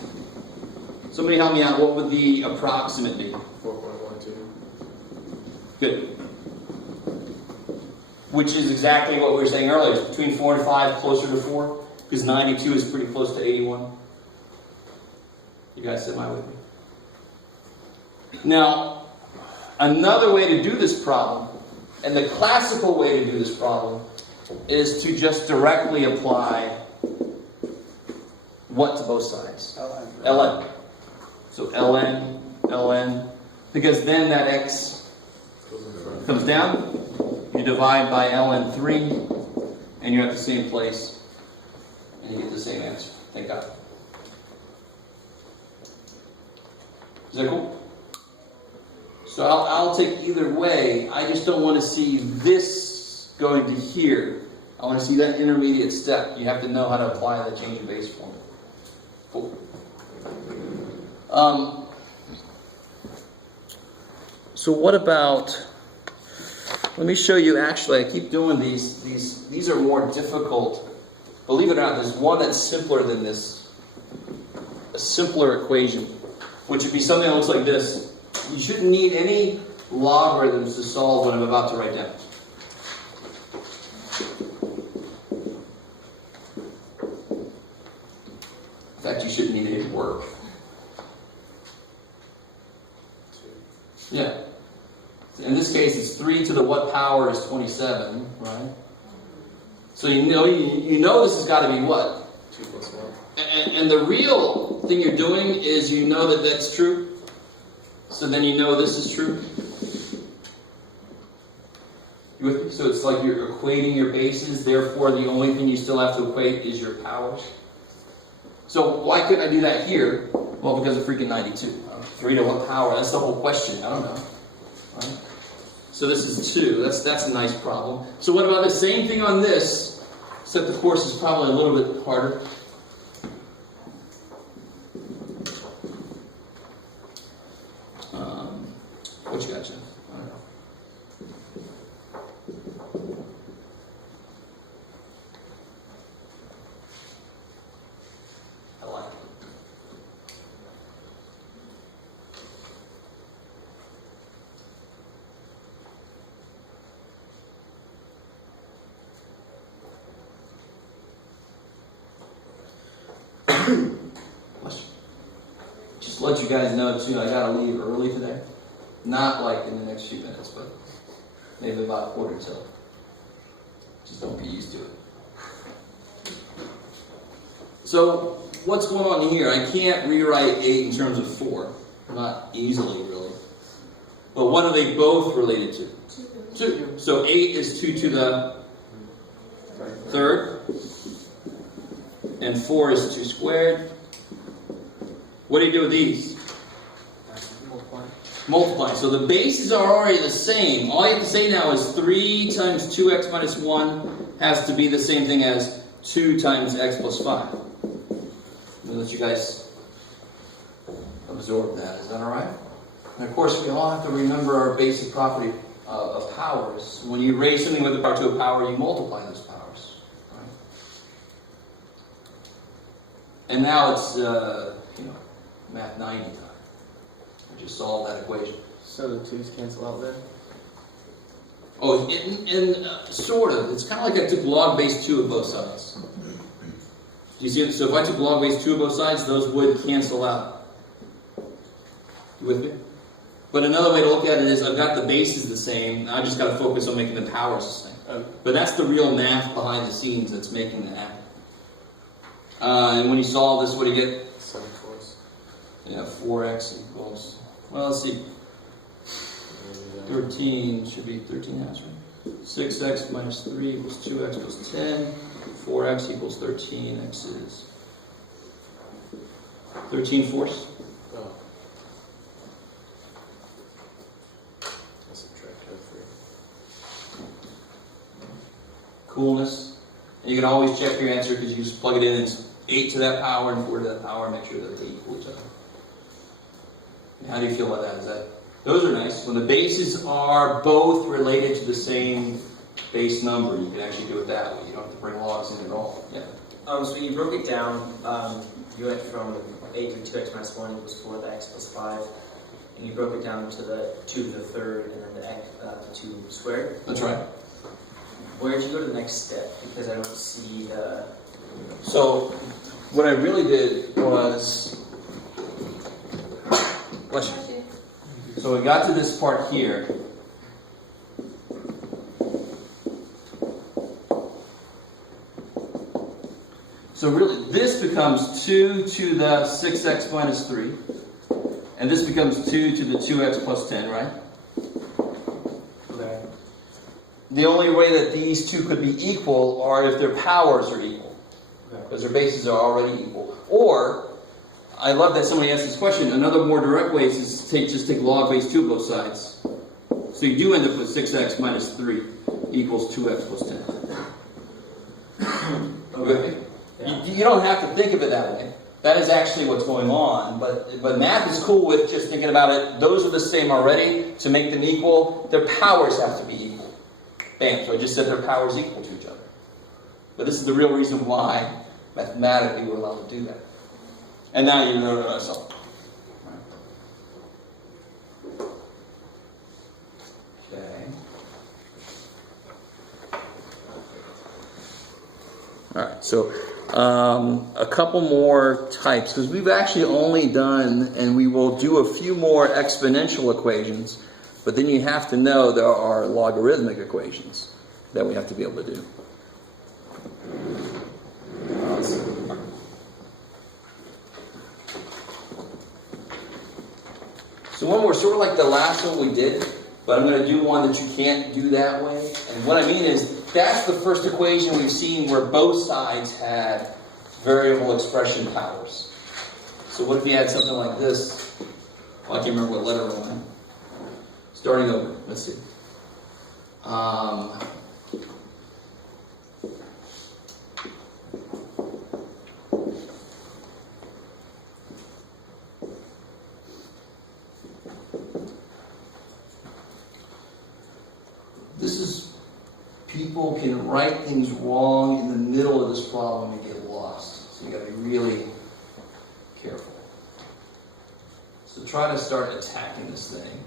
Somebody help me out. What would the approximate be? 4.12. Good. Which is exactly what we were saying earlier. It's between 4 and 5, closer to 4. Because 92 is pretty close to 81. You guys semi with me? Now, another way to do this problem, and the classical way to do this problem, is to just directly apply what to both sides? LM. ln. So ln, because then that x Goes in front. comes down, you divide by ln3, and you're at the same place, and you get the same answer. Thank God. Is that cool? So I'll take either way. I just don't want to see this going to here. I want to see that intermediate step. You have to know how to apply the change of base formula. Cool. So what about, let me show you, actually, I keep doing these. These are more difficult. Believe it or not, there's one that's simpler than this. A simpler equation, which would be something that looks like this. You shouldn't need any logarithms to solve what I'm about to write down. In fact, you shouldn't need any work. Yeah. In this case, it's 3 to the what power is 27, right? So you know this has got to be what? 2 plus 1. And the real thing you're doing is you know that that's true. So then you know this is true. You with me? So it's like you're equating your bases, therefore the only thing you still have to equate is your powers. So why couldn't I do that here? Well, because of freaking 92. 3 to what power? That's the whole question. I don't know. Right? So this is 2. That's a nice problem. So what about the same thing on this, except the course is probably a little bit harder. What you got, Jim? I don't know. I like it. Just let you guys know too, I gotta leave early today. Not like in the next few minutes, but maybe about a quarter till. Just don't get used to it. So, what's going on here? I can't rewrite 8 in terms of 4. Not easily, really. But what are they both related to? 2. So 8 is 2 to the third. And 4 is 2 squared. What do you do with these? Multiply. So the bases are already the same. All you have to say now is 3 times 2x minus 1 has to be the same thing as 2 times x plus 5. I'll let you guys absorb that. Is that alright? And of course, we all have to remember our basic property of powers. When you raise something with the power to a power, you multiply those powers. Right? And now it's, Math 90 time. I just solved that equation. So the 2's cancel out then? Oh, sort of. It's kind of like I took log base 2 of both sides. Do you see it? So if I took log base 2 of both sides, those would cancel out. You with me? But another way to look at it is I've got the bases the same. Now I just got to focus on making the powers the same. Okay. But that's the real math behind the scenes that's making that happen. And when you solve this, what do you get? 7 fourths. Yeah, 4x equals, well, let's see. 13 should be 13 halves, right? 6x minus 3 equals 2x plus 10. 4x equals 13. X is 13 fourths. Oh. I subtract 3. Coolness. And you can always check your answer because you just plug it in. It's 8 to that power and 4 to that power. Make sure that they equal each other. And how do you feel about that? Those are nice. When the bases are both related to the same base number, you can actually do it that way. You don't have to bring logs in at all. Yeah. So you broke it down. You went from 8 to 2x minus 1 equals 4 to x plus 5. And you broke it down to the 2 to the third and then the x, the 2 squared. That's right. Where did you go to the next step? Because I don't see the... So, what I really did was... Bless you. So we got to this part here. So really, this becomes 2 to the 6x minus 3. And this becomes 2 to the 2x plus 10, right? Okay. The only way that these two could be equal are if their powers are equal. Because their bases are already equal. Or, I love that somebody asked this question, another more direct way is to just take log base 2 of both sides. So you do end up with 6x minus 3 equals 2x plus 10. Okay? Yeah. You don't have to think of it that way. That is actually what's going on. But math is cool with just thinking about it. Those are the same already. To make them equal, their powers have to be equal. Bam. So I just said their powers equal to each other. But this is the real reason why mathematically we're allowed to do that. And now you know what I saw. Okay. Alright, so a couple more types, because we've actually only done, and we will do a few more exponential equations, but then you have to know there are logarithmic equations that we have to be able to do. So one more, sort of like the last one we did, but I'm going to do one that you can't do that way. And what I mean is, that's the first equation we've seen where both sides had variable expression powers. So what if you had something like this? Well, I can't remember what letter we're on. Starting over, let's see. This is, people can write things wrong in the middle of this problem and get lost. So you got to be really careful. So try to start attacking this thing.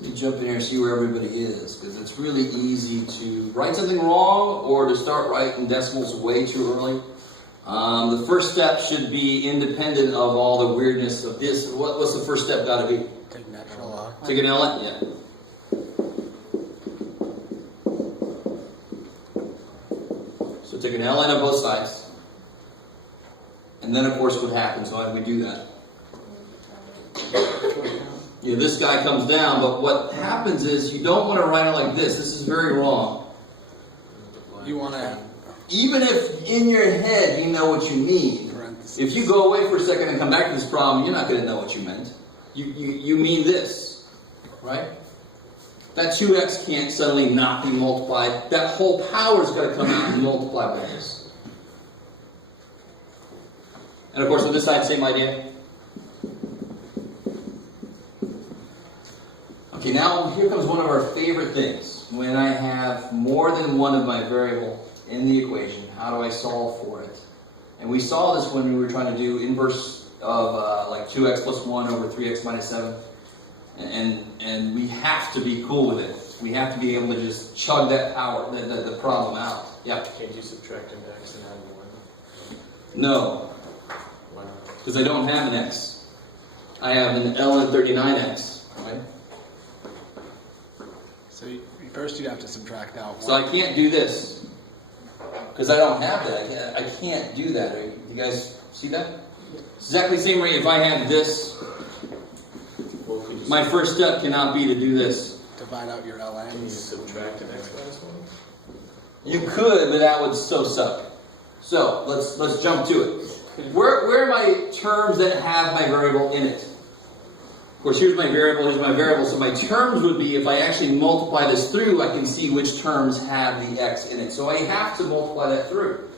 Let me jump in here and see where everybody is, because it's really easy to write something wrong or to start writing decimals way too early. The first step should be independent of all the weirdness of this. What's the first step got to be? Take natural log. Take an ln? Yeah. So take an ln on both sides. And then, of course, what happens? Why do we do that? Yeah, this guy comes down, but what happens is you don't want to write it like this. This is very wrong. You want to Even if in your head you know what you mean, parentheses. if you go away for a second and come back to this problem, you're not going to know what you meant. You mean this, right? That 2x can't suddenly not be multiplied. That whole power's got to come out and multiply by this. And of course, on this side, same idea. Okay, now here comes one of our favorite things. When I have more than one of my variable in the equation, how do I solve for it? And we saw this when we were trying to do inverse of like 2x plus 1 over 3x minus 7. And we have to be cool with it. We have to be able to just chug that power, the problem out. Yeah? Can't you subtract an x and add 1? No, Why not? because I don't have an x. I have an ln 39x, right? So first you'd have to subtract out 1. So I can't do this. Because I don't have that. I can't do that. You guys see that? Exactly the same way if I had this, Well, could you, my first step cannot be to do this. To find out your can you LNs. subtract an x minus 1? You could, but that would so suck. So let's jump to it. Where are my terms that have my variable in it? Of course, here's my variable, so my terms would be, if I actually multiply this through, I can see which terms have the x in it. So I have to multiply that through.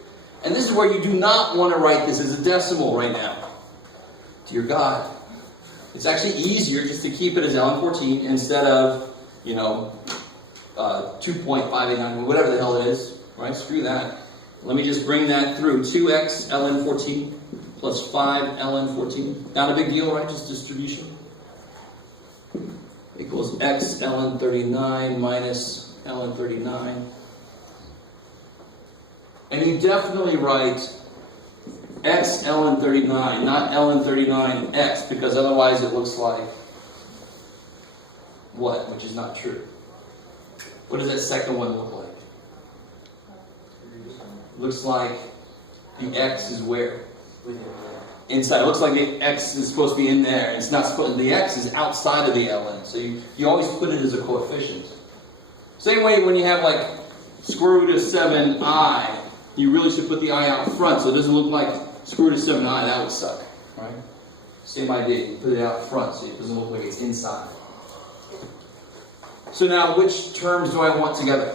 And this is where you do not want to write this as a decimal right now. Dear God. It's actually easier just to keep it as ln 14 instead of, 2.589, whatever the hell it is. Right? Screw that. Let me just bring that through. 2x ln 14 plus 5 ln 14. Not a big deal, right? Just distribution. Equals x ln 39 minus ln 39. And you definitely write x ln 39, not ln 39x, because otherwise it looks like what? Which is not true. What does that second one look like? Looks like the x is where? Inside. It looks like the x is supposed to be in there. It's not supposed. The x is outside of the ln. So you always put it as a coefficient. Same way when you have like square root of 7i, you really should put the I out front so it doesn't look like square root of 7i. That would suck, right? Same idea. You put it out front so it doesn't look like it's inside. So now, which terms do I want together?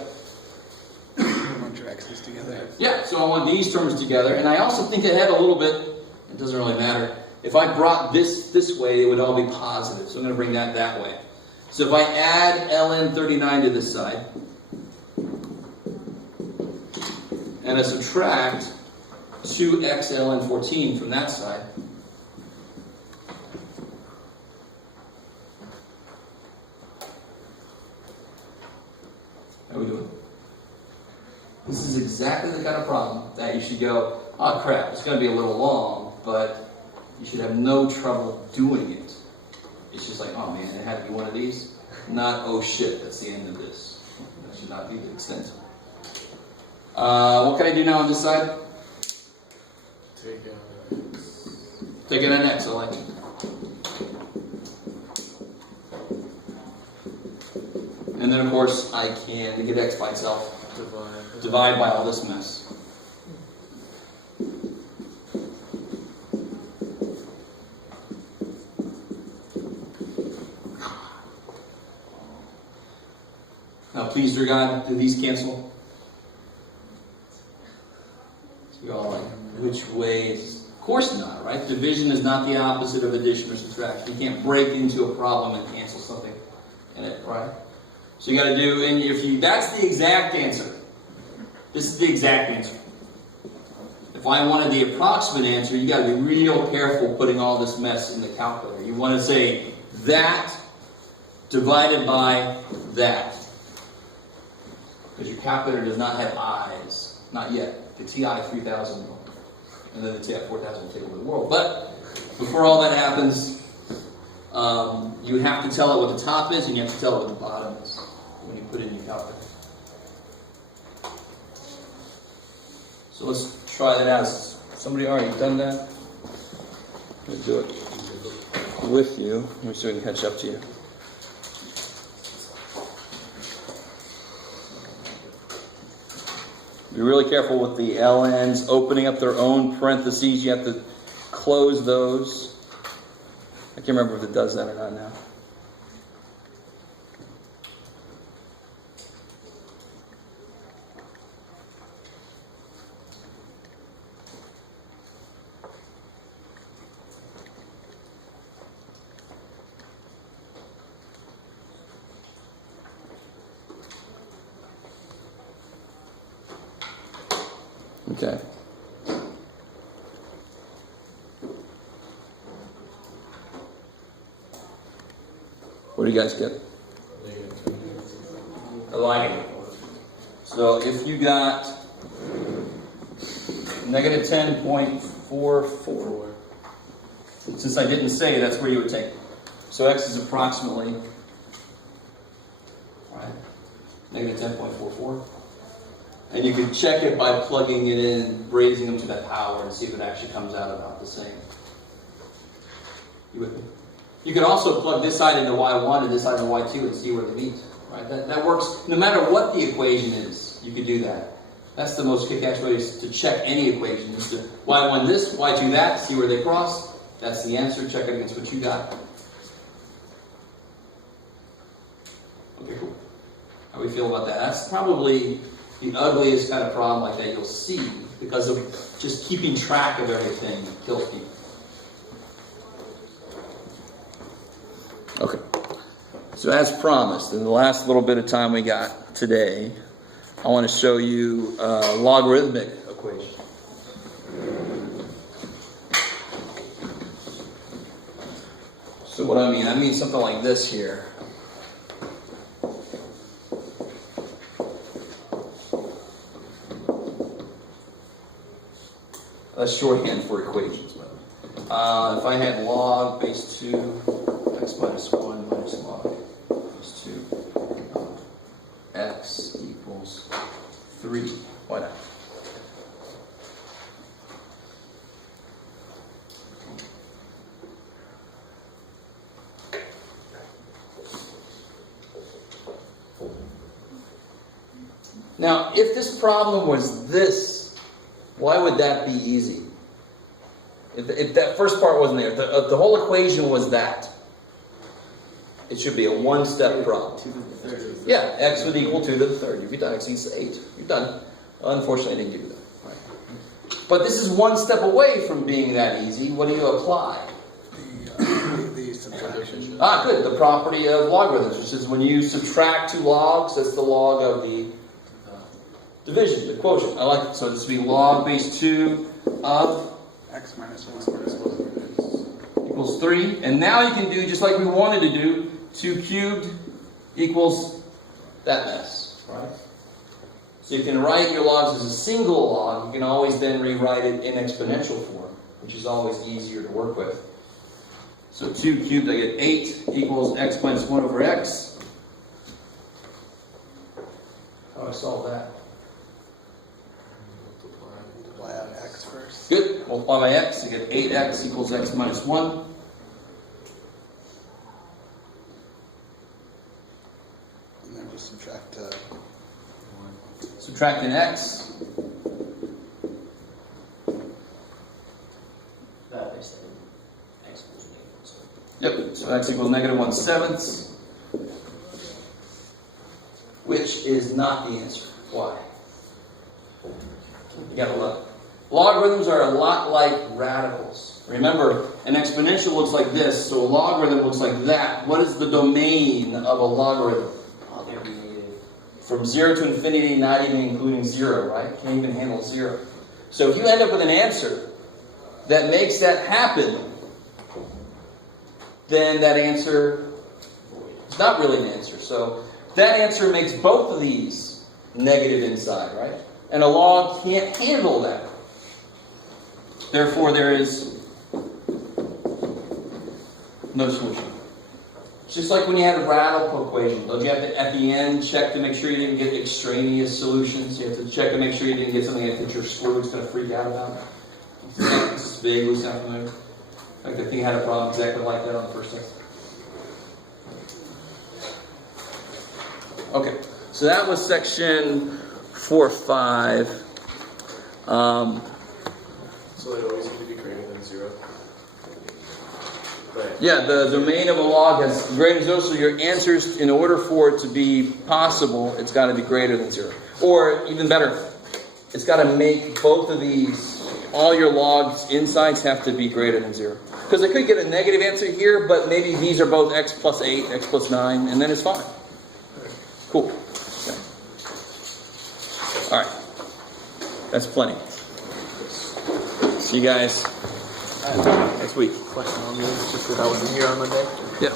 You want your x's together. Yeah, so I want these terms together, and I also think ahead a little bit. It doesn't really matter. If I brought this way, it would all be positive. So I'm going to bring that way. So if I add ln 39 to this side, and I subtract 2x ln 14 from that side, how are we doing? This is exactly the kind of problem that you should go, oh crap, it's going to be a little long, but you should have no trouble doing it. It's just like, oh man, it had to be one of these. Not, oh shit, that's the end of this. That should not be the extent. What can I do now on this side? Take Take in an x, I like it. And then of course I can, to get x by itself, divide by all this mess. Now, please, dear God, do these cancel? So you're all like, which way is... Of course not, right? Division is not the opposite of addition or subtraction. You can't break into a problem and cancel something in it, right? So you got to do, and if you, that's the exact answer. This is the exact answer. If I wanted the approximate answer, you got to be real careful putting all this mess in the calculator. You want to say that divided by that. Because your calculator does not have eyes. Not yet. The TI 3000 will. And then the TI 4000 will take over the world. But before all that happens, you have to tell it what the top is and you have to tell it what the bottom is when you put it in your calculator. So let's try that out. Somebody already done that? Let me do it with you. Let me see if I can catch up to you. Be really careful with the LNs opening up their own parentheses. You have to close those. I can't remember if it does that or not now. Okay. What do you guys get? I like it. So if you got negative 10.44, since I didn't say, that's where you would take it. So x is approximately, right, negative 10.44. And you can check it by plugging it in, raising them to that power, and see if it actually comes out about the same. You with me? You can also plug this side into y1 and this side into y2 and see where they meet. Right? That works no matter what the equation is. You could do that. That's the most kick-ass way to check any equation. Is to y1 this, y2 that, see where they cross. That's the answer. Check it against what you got. Okay, cool. How do we feel about that? That's probably the ugliest kind of problem like that you'll see because of just keeping track of everything kills people. Okay. So as promised, in the last little bit of time we got today, I want to show you a logarithmic equation. So what I mean something like this here. That's shorthand for equations. If I had log base 2 x minus 1 minus log base 2 of x equals 3. Why not? Now, if this problem was this, why would that be easy? If that first part wasn't there, if the whole equation was that, it should be a one-step problem. Yeah, x would equal 2 to the third. You've done x equals 8. You've done it. Unfortunately, I didn't give you that. Right. But this is one step away from being that easy. What do you apply? The subtraction. Good. The property of logarithms, which is when you subtract two logs, that's the log of the division, the quotient. I like it. So this would be log base 2 of X minus 1 equals 3. And now you can do just like we wanted to do. 2 cubed equals that mess. Right? So you can write your logs as a single log. You can always then rewrite it in exponential form, which is always easier to work with. So 2 cubed, I get 8 equals x minus 1 over x. How do I solve that? Multiply out x first. Good. Multiply by x, you get 8x equals x minus 1. And then just subtract 1. Subtract an x. That makes sense. X equals negative. So Yep. So x equals negative 1/7, which is not the answer. Why? You gotta look. Logarithms are a lot like radicals. Remember, an exponential looks like this, so a logarithm looks like that. What is the domain of a logarithm? From 0 to infinity, not even including 0, right? Can't even handle 0. So if you end up with an answer that makes that happen, then that answer is not really an answer. So that answer makes both of these negative inside, right? And a log can't handle that. Therefore, there is no solution. It's just like when you had a radical equation. Don't you have to, at the end, check to make sure you didn't get extraneous solutions? You have to check to make sure you didn't get something that your squirrel's going to freak out about. This is vaguely sound familiar. Like the thing had a problem exactly like that on the first test. Okay, so that was section 4.5. So they always need to be greater than 0. Right. Yeah, the domain of a log has greater than 0, so your answers, in order for it to be possible, it's got to be greater than 0. Or, even better, it's got to make both of these, all your logs insides have to be greater than 0. Because I could get a negative answer here, but maybe these are both x plus 8, x plus 9, and then it's fine. Cool. Okay. All right. That's plenty. See you guys next week. Question on this, just because I wasn't here on Monday. Yep.